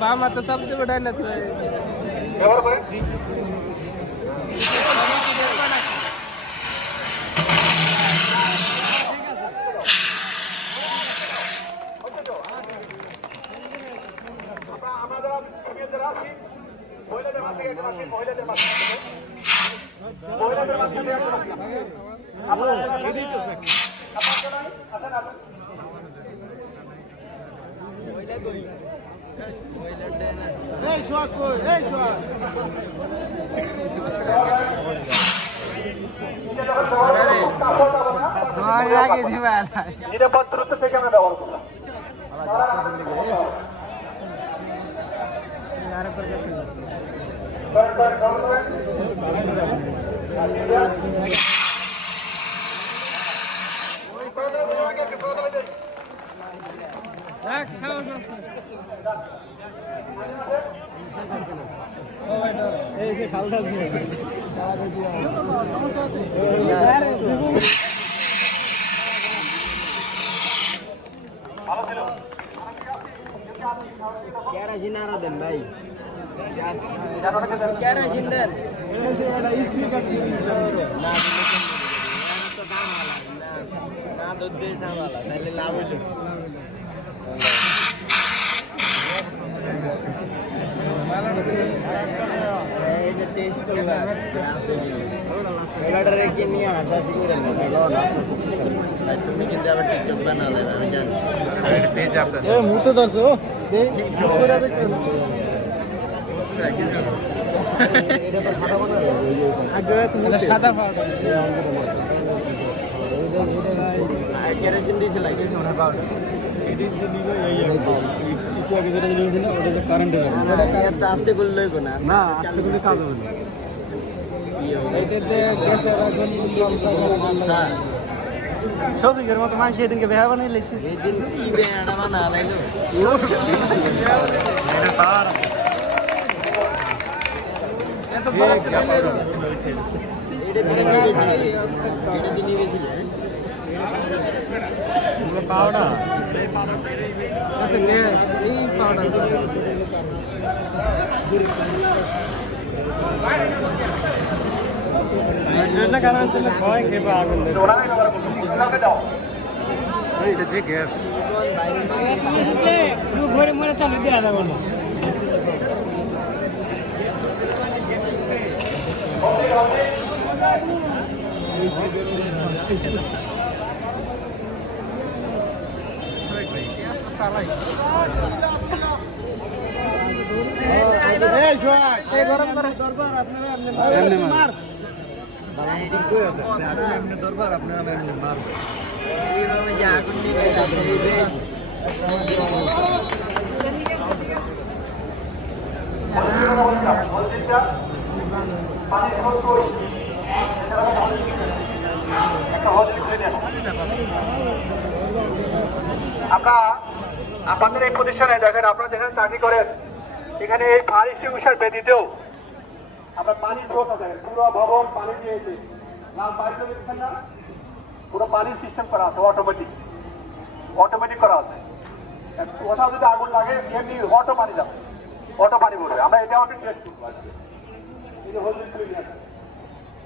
বাম হাতে চাপতে বেড়ায় না ব্যবহার করে আমরা যারা যারা আছি মহিলাদের মাঝে মহিলাদের মাঝে নিরাপদ দূরত্ব থেকে আমরা ব্যবহার করলাম। এই যে খালটা কেরাজিন আরো দেন ভাই কেরাজিন দেন না দুধ দিয়ে দাম আলা তাহলে লাভ হইল তুমি কিন্তু আবার টিকটক বানালে আমি জানি মুহূর্তে ধরছো কেরোসিন দিয়েছিল আস্তে করলে না আস্তে করলে কাজ হবে না শফিকের মতো মানুষ সেদিনকে বেহা বানাই লেগছে এদিন কি বেহাটা বানা লাইলো ঘরে মরে চালু দেওয়া যাবে না দরবার আপনারা আমরা আপনাদের এই প্রতিষ্ঠানে দেখেন, আপনারা যেখানে চাকরি করেন এখানে এই ফায়ার এক্সটিংগুইশার ব্যতীতেও আমরা পানির সোর্স আছে, পুরো ভবন পানি দিয়েছে, লাল পাইপ দেখছেন না, পুরো পানির সিস্টেম করা আছে, অটোমেটিক করা আছে। কোথাও যদি আগুন লাগে এমনি অটো পানি যাবে, অটো পানি বলবে। আমরা এটা আমাকে টেস্ট করবো। এই যে হোল্ডিং খুলে নিয়ে আসেন,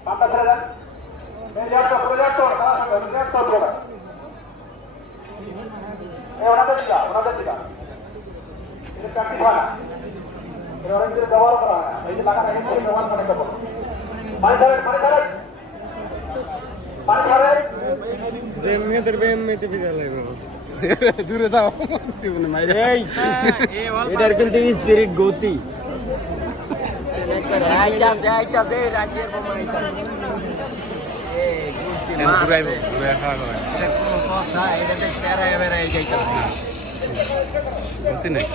পাম্পটা ছেড়ে দেন, এই ল্যাপটপ ওনাদের দিকা এটা প্র্যাকটিস হয় না, এটা অনেক দিন ব্যবহার করা হয় না। এই যে লাগা থাকে ব্যবহার করে দেবো। পানি ছাড়ে যে মেয়েদের মেয়েতে ভিজা লাগবে দূরে যাও। এটার কিন্তু স্পিরিট গতি গতি নেই।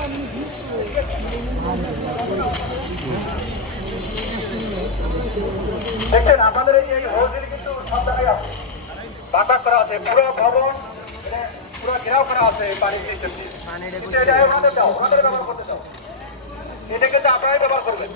দেখছেন আপনাদের এই হোলগুলি কিন্তু সব জায়গায় আছে, বাঁকা করা আছে, পুরো ভবন পুরো ঘেরাও করা আছে পানি সিস্টেম দিয়ে। কিন্তু এটা ওনাদের দাও, ওনাদের ব্যবহার করতে দাও, এটা কিন্তু আপনারাই ব্যবহার করবেন।